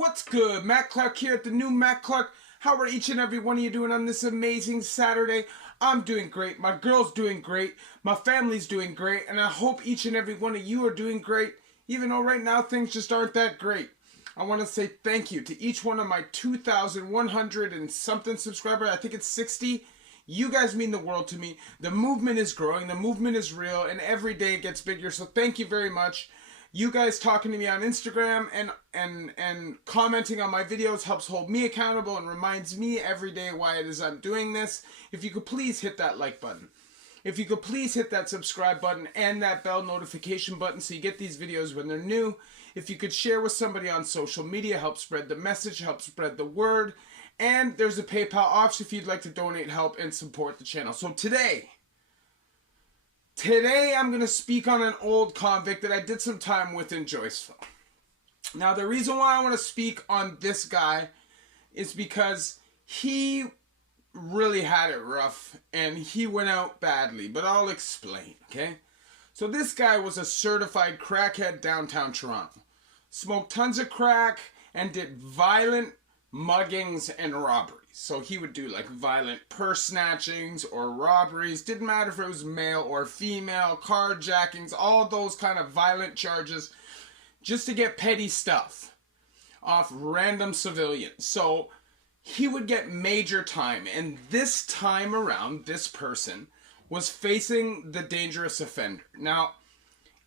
What's good? Matt Clark here at the new Matt Clark. How are each and every one of you doing on this amazing Saturday? I'm doing great. My girl's doing great. My family's doing great. And I hope each and every one of you are doing great, even though right now things just aren't that great. I want to say thank you to each one of my 2,100 and something subscribers. I think it's 60. You guys mean the world to me. The movement is growing. The movement is real. And every day it gets bigger. So thank you very much. You guys talking to me on Instagram and commenting on my videos helps hold me accountable and reminds me every day why it is I'm doing this. If you could please hit that like button. If you could please hit that subscribe button and that bell notification button so you get these videos when they're new. If you could share with somebody on social media, help spread the message, help spread the word. And there's a PayPal option if you'd like to donate, help, and support the channel. So Today I'm going to speak on an old convict that I did some time with in JOYCEVILLE. Now, the reason why I want to speak on this guy is because he really had it rough and he went out badly, but I'll explain, okay? So this guy was a certified crackhead downtown Toronto. Smoked tons of crack and did violent muggings and robberies. So he would do like violent purse snatchings or robberies. Didn't matter if it was male or female, carjackings, all those kind of violent charges just to get petty stuff off random civilians. So he would get major time. And this time around, this person was facing the dangerous offender. Now,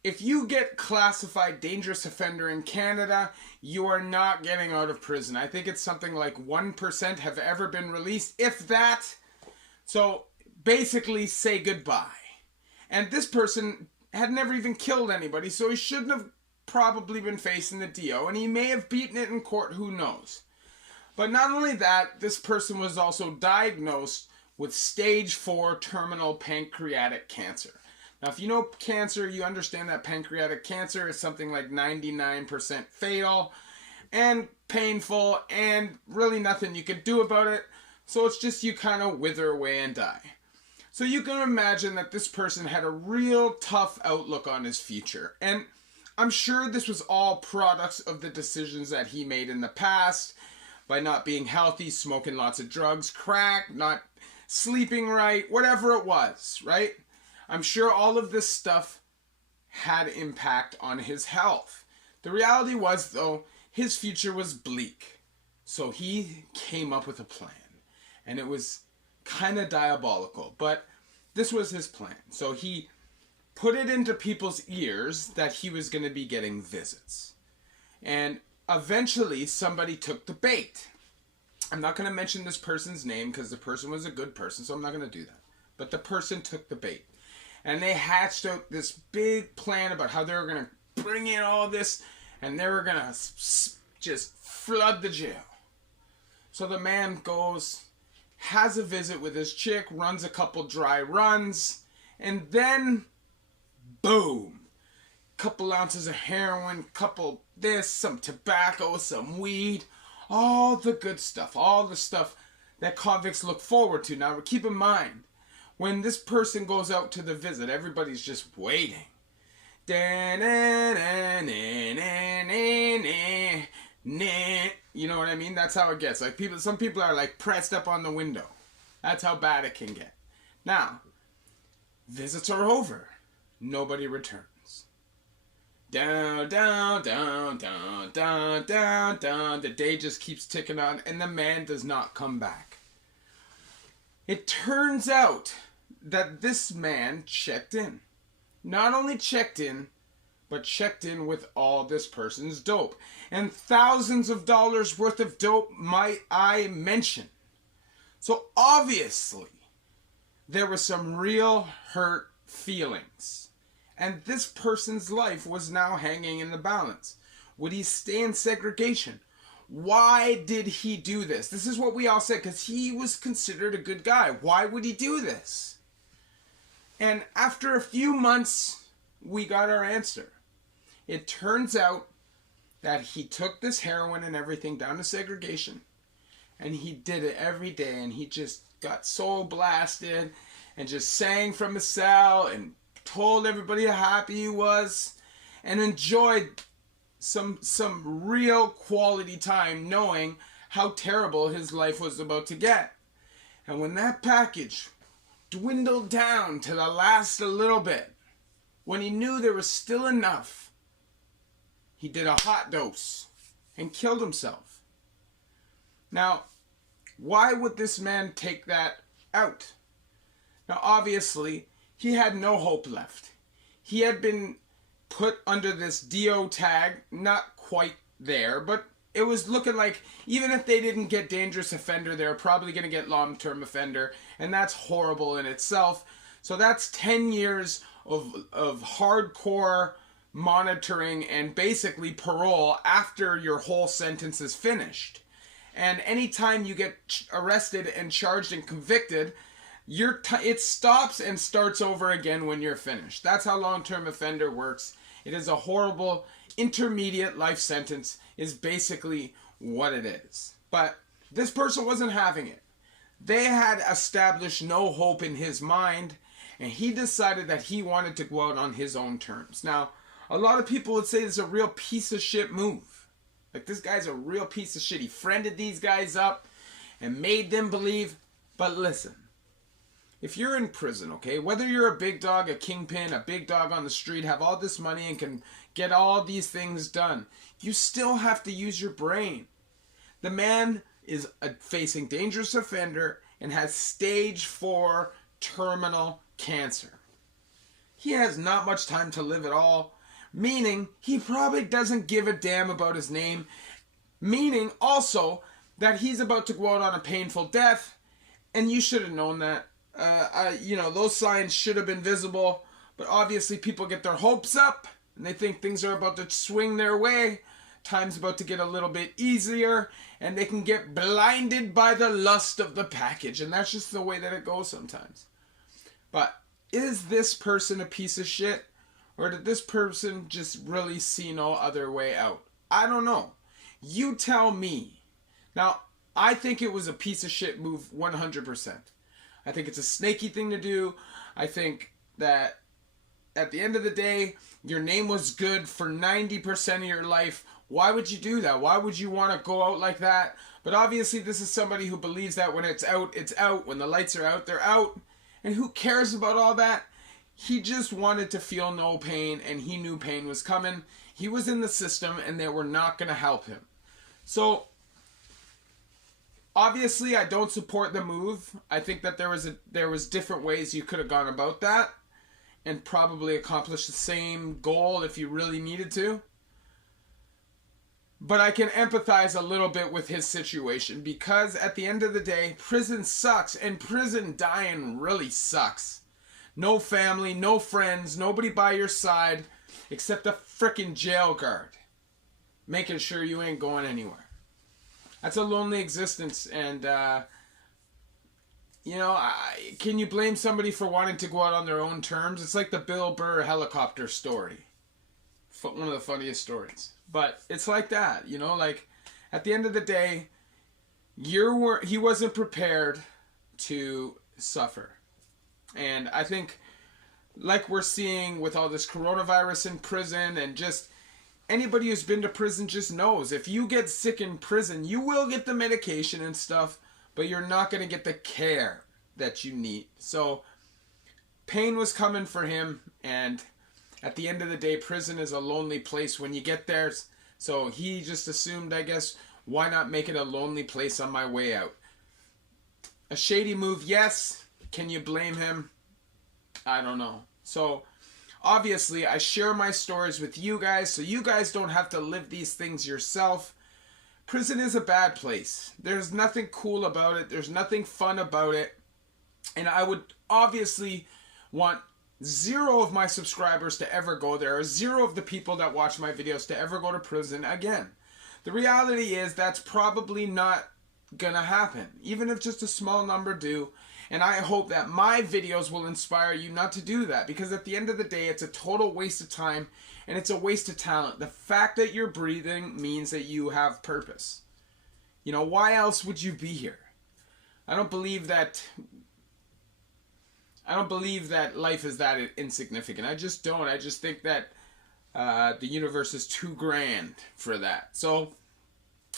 if you get classified dangerous offender in Canada, you are not getting out of prison. I think it's something like 1% have ever been released, if that. So basically, say goodbye. And this person had never even killed anybody, so he shouldn't have probably been facing the DO. And he may have beaten it in court, who knows. But not only that, this person was also diagnosed with stage 4 terminal pancreatic cancer. Now, if you know cancer, you understand that pancreatic cancer is something like 99% fatal and painful and really nothing you can do about it. So it's just you kind of wither away and die. So you can imagine that this person had a real tough outlook on his future. And I'm sure this was all products of the decisions that he made in the past by not being healthy, smoking lots of drugs, crack, not sleeping right, whatever it was, right? I'm sure all of this stuff had impact on his health. The reality was, though, his future was bleak. So he came up with a plan. And it was kind of diabolical. But this was his plan. So he put it into people's ears that he was going to be getting visits. And eventually somebody took the bait. I'm not going to mention this person's name because the person was a good person, so I'm not going to do that. But the person took the bait. And they hatched out this big plan about how they were going to bring in all this and they were going to just flood the jail. So the man goes, has a visit with his chick, runs a couple dry runs, and then, boom, couple ounces of heroin, couple this, some tobacco, some weed, all the good stuff, all the stuff that convicts look forward to. Now, keep in mind, when this person goes out to the visit, everybody's just waiting. You know what I mean? That's how it gets. Like some people are like pressed up on the window. That's how bad it can get. Now, visits are over. Nobody returns. Down, down, down, down, down, down, down. The day just keeps ticking on, and the man does not come back. It turns out that this man checked in. Not only checked in, but checked in with all this person's dope. And thousands of dollars worth of dope, might I mention. So obviously, there was some real hurt feelings. And this person's life was now hanging in the balance. Would he stay in segregation? Why did he do this? This is what we all said, because he was considered a good guy. Why would he do this? And after a few months, we got our answer. It turns out that he took this heroin and everything down to segregation, and he did it every day, and he just got so blasted and just sang from his cell and told everybody how happy he was and enjoyed some real quality time knowing how terrible his life was about to get. And when that package dwindled down to the last a little bit, when he knew there was still enough, he did a hot dose and killed himself. Now, why would this man take that out? Now, obviously, he had no hope left. He had been put under this DO tag, not quite there, but it was looking like even if they didn't get dangerous offender, they were probably going to get long-term offender, and that's horrible in itself. So that's 10 years of hardcore monitoring and basically parole after your whole sentence is finished. And anytime you get arrested and charged and convicted, it stops and starts over again when you're finished. That's how long-term offender works. It is a horrible intermediate life sentence is basically what it is. But this person wasn't having it. They had established no hope in his mind, and he decided that he wanted to go out on his own terms. Now, a lot of people would say it's a real piece of shit move. Like, this guy's a real piece of shit. He friended these guys up and made them believe. But listen, if you're in prison, okay, whether you're a big dog, a kingpin, a big dog on the street, have all this money and can get all these things done, you still have to use your brain. The man is facing dangerous offender and has stage 4 terminal cancer. He has not much time to live at all, meaning he probably doesn't give a damn about his name, meaning also that he's about to go out on a painful death, and you should have known that. Those signs should have been visible, but obviously people get their hopes up and they think things are about to swing their way. Time's about to get a little bit easier, and they can get blinded by the lust of the package, and that's just the way that it goes sometimes. But is this person a piece of shit, or did this person just really see no other way out? I don't know. You tell me. Now, I think it was a piece of shit move 100%. I think it's a snaky thing to do. I think that at the end of the day, your name was good for 90% of your life. Why would you do that? Why would you want to go out like that? But obviously this is somebody who believes that when it's out, it's out. When the lights are out, they're out. And who cares about all that? He just wanted to feel no pain, and he knew pain was coming. He was in the system, and they were not going to help him. So, obviously, I don't support the move. I think that there was different ways you could have gone about that and probably accomplished the same goal if you really needed to. But I can empathize a little bit with his situation, because at the end of the day, prison sucks, and prison dying really sucks. No family, no friends, nobody by your side except a frickin' jail guard making sure you ain't going anywhere. That's a lonely existence, and can you blame somebody for wanting to go out on their own terms? It's like the Bill Burr helicopter story. One of the funniest stories. But it's like that, like at the end of the day, he wasn't prepared to suffer. And I think, like we're seeing with all this coronavirus in prison, and just anybody who's been to prison just knows, if you get sick in prison, you will get the medication and stuff, but you're not going to get the care that you need. So pain was coming for him, and at the end of the day, prison is a lonely place when you get there. So he just assumed, I guess, why not make it a lonely place on my way out? A shady move, yes. Can you blame him? I don't know. So obviously, I share my stories with you guys, so you guys don't have to live these things yourself. Prison is a bad place. There's nothing cool about it. There's nothing fun about it. And I would obviously want 0 of my subscribers to ever go there, or 0 of the people that watch my videos to ever go to prison again. The reality is that's probably not gonna happen, even if just a small number do. And I hope that my videos will inspire you not to do that, because at the end of the day, it's a total waste of time, and it's a waste of talent. The fact that you're breathing means that you have purpose. Why else would you be here? I don't believe that life is that insignificant. I just don't. I just think that The universe is too grand for that. So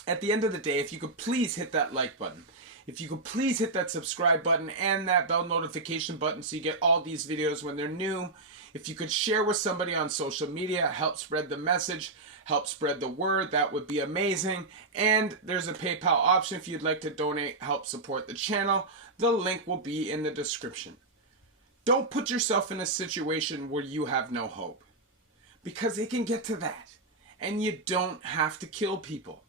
at the end of the day, if you could please hit that like button, if you could please hit that subscribe button and that bell notification button so you get all these videos when they're new. If you could share with somebody on social media, help spread the message, help spread the word, that would be amazing. And there's a PayPal option if you'd like to donate, help support the channel. The link will be in the description. Don't put yourself in a situation where you have no hope, because it can get to that, and you don't have to kill people.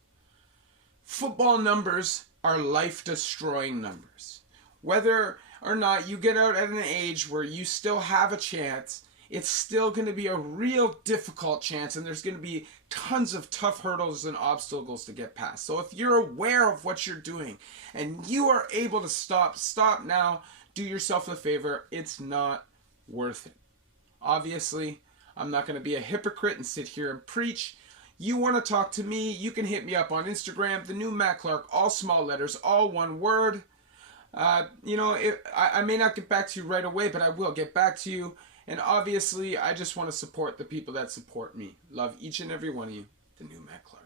Football numbers are life-destroying numbers. Whether or not you get out at an age where you still have a chance, it's still going to be a real difficult chance, and there's going to be tons of tough hurdles and obstacles to get past. So if you're aware of what you're doing and you are able to stop now. Do yourself a favor. It's not worth it. Obviously, I'm not going to be a hypocrite and sit here and preach. You want to talk to me, you can hit me up on Instagram, the new Matt Clark, all small letters, all one word. I may not get back to you right away, but I will get back to you. And obviously, I just want to support the people that support me. Love each and every one of you. The new Matt Clark.